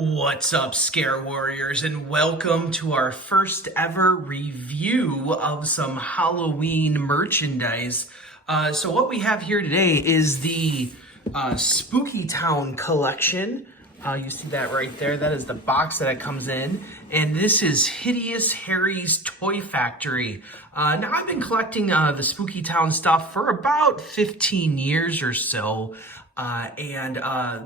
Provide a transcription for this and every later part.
What's up, Scare Warriors, and welcome to our first ever review of some Halloween merchandise. So what we have here today is the Spooky Town collection. You see that right there? That is the box that it comes in. And this is Hideous Harry's Toy Factory. Now, I've been collecting the Spooky Town stuff for about 15 years or so.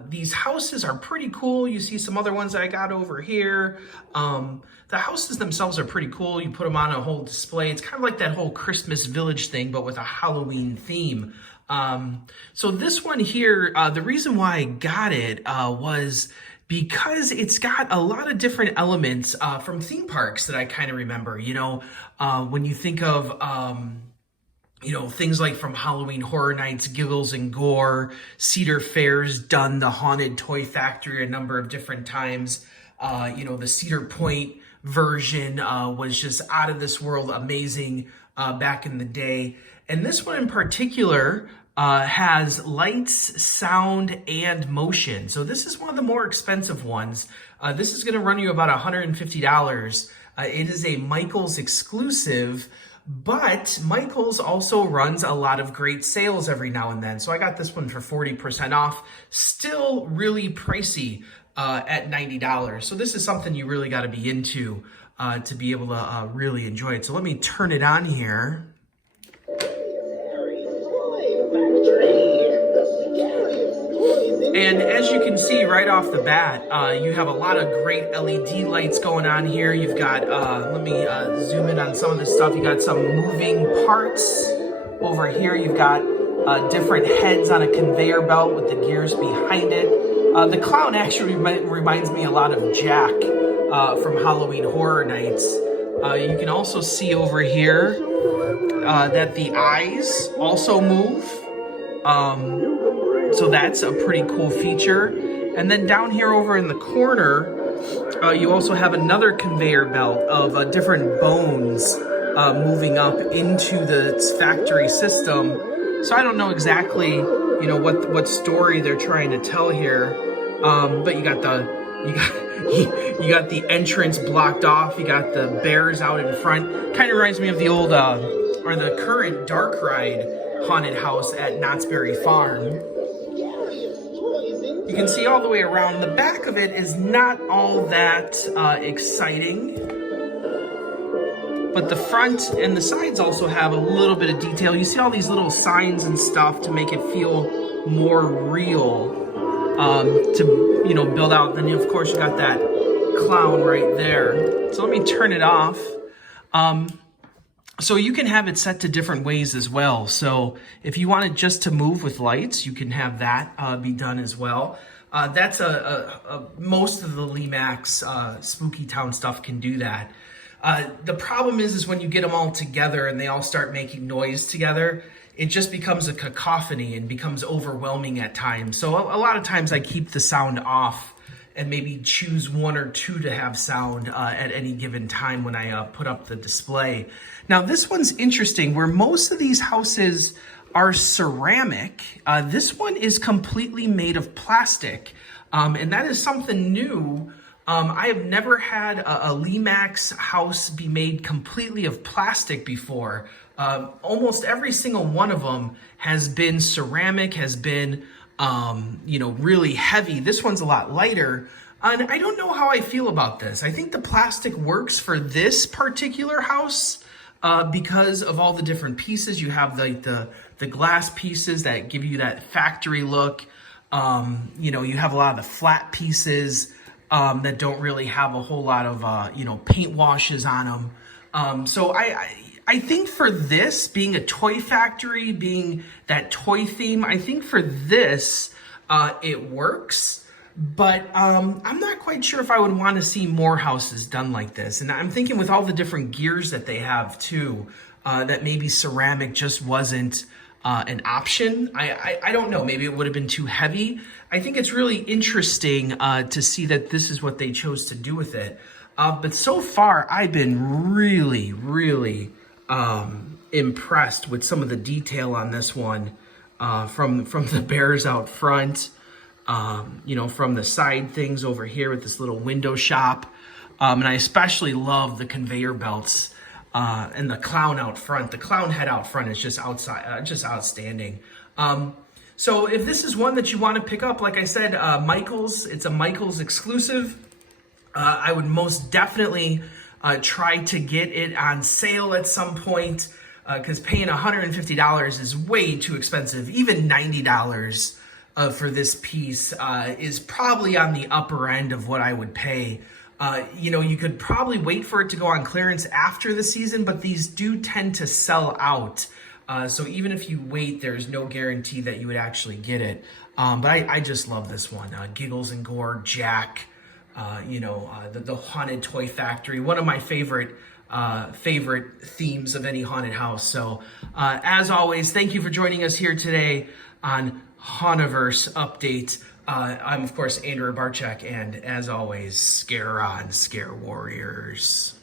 These houses are pretty cool. You see some other ones that I got over here. The houses themselves are pretty cool. You put them on a whole display. It's kind of like that whole Christmas Village thing, but with a Halloween theme. So this one here, the reason why I got it was because it's got a lot of different elements from theme parks that I kind of remember. You know, when you think of things like from Halloween Horror Nights, Giggles and Gore, Cedar Fair's done the Haunted Toy Factory a number of different times. The Cedar Point version was just out of this world amazing back in the day. And this one in particular has lights, sound, and motion. So this is one of the more expensive ones. This is going to run you about $150. It is a Michaels exclusive, but Michaels also runs a lot of great sales every now and then. So I got this one for 40% off. Still really pricey at $90. So this is something you really got to be into to be able to really enjoy it. So let me turn it on here. And as you can see right off the bat, you have a lot of great LED lights going on here. You've got, let me zoom in on some of this stuff. You got some moving parts over here. You've got different heads on a conveyor belt with the gears behind it. The clown actually reminds me a lot of Jack from Halloween Horror Nights. You can also see over here that the eyes also move. So that's a pretty cool feature. And then down here over in the corner, you also have another conveyor belt of different bones moving up into the factory system. So I don't know exactly, what story they're trying to tell here. But you got the entrance blocked off. You got the bears out in front. Kind of reminds me of the old, or the current dark ride haunted house at Knott's Berry Farm. You can see all the way around. The back of it is not all that exciting, but the front and the sides also have a little bit of detail. You see all these little signs and stuff to make it feel more real, to build out. Then of course you got that clown right there. So let me turn it off. So you can have it set to different ways as well. So if you wanted just to move with lights, you can have that be done as well. That's most of the Lemax Spooky Town stuff can do that. The problem is when you get them all together and they all start making noise together, it just becomes a cacophony and becomes overwhelming at times. So a lot of times I keep the sound off and maybe choose one or two to have sound at any given time when I put up the display. Now this one's interesting. Where most of these houses are ceramic, this one is completely made of plastic. And that is something new. I have never had a Lemax house be made completely of plastic before. Almost every single one of them has been ceramic, has been really heavy. This one's a lot lighter. And I don't know how I feel about this. I think the plastic works for this particular house because of all the different pieces. You have the glass pieces that give you that factory look. You have a lot of the flat pieces that don't really have a whole lot of, paint washes on them. So I think for this, being a toy factory, being that toy theme, I think for this, it works. But I'm not quite sure if I would want to see more houses done like this. And I'm thinking with all the different gears that they have too, that maybe ceramic just wasn't an option. I don't know. Maybe it would have been too heavy. I think it's really interesting to see that this is what they chose to do with it. But so far, I've been really, really impressed with some of the detail on this one, from the bears out front. from the side things over here with this little window shop. And I especially love the conveyor belts and the clown out front. The clown head out front is just just outstanding. So if this is one that you want to pick up, like I said, Michaels, it's a Michaels exclusive. I would most definitely try to get it on sale at some point, because paying $150 is way too expensive. Even $90 for this piece is probably on the upper end of what I would pay. You could probably wait for it to go on clearance after the season, but these do tend to sell out. So even if you wait, there's no guarantee that you would actually get it. But I just love this one. Giggles and Gore, Jack, the Haunted Toy Factory, one of my favorite themes of any haunted house. So as always, thank you for joining us here today on Hauntiverse Update. I'm, of course, Andrew Barczyk, and as always, scare on, scare warriors.